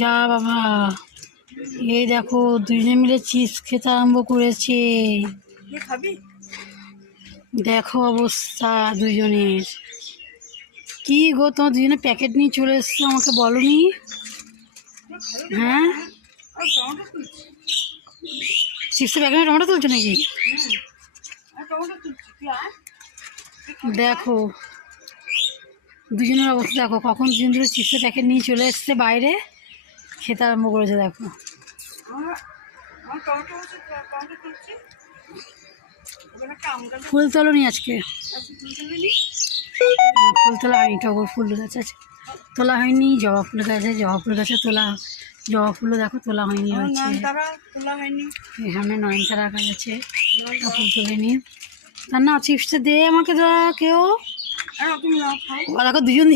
যা বাবা, এই দেখো দুজনে মিলে চিপস খেতে আরম্ভ করেছে। দেখো অবস্থা দুজনের। কি গো, তোমার দুজনে প্যাকেট নিয়ে চলে এসছো, আমাকে বলনি? হ্যাঁ, চিপসের প্যাকেটে টমেটো তুলছো নাকি? দেখো দুজনের অবস্থা দেখো, কখন দুজন দুটো চিপসের প্যাকেট নিয়ে চলে এসছে বাইরে, খেতে আরম্ভ করেছে। দেখো ফুল তোলো নি আজকে? ফুল তোলা হয়নি, টগর ফুল গাছ আছে তোলা হয়নি, জবা ফুল গাছ আছে জবা ফুল গাছে তোলা, জবা ফুলও দেখো তোলা হয়নি। হচ্ছে এখানে নয়নতারা গাছ আছে, ফুল তোলেনি। তা না, চিপসটা দে আমাকে, কেউ দেখো দুজন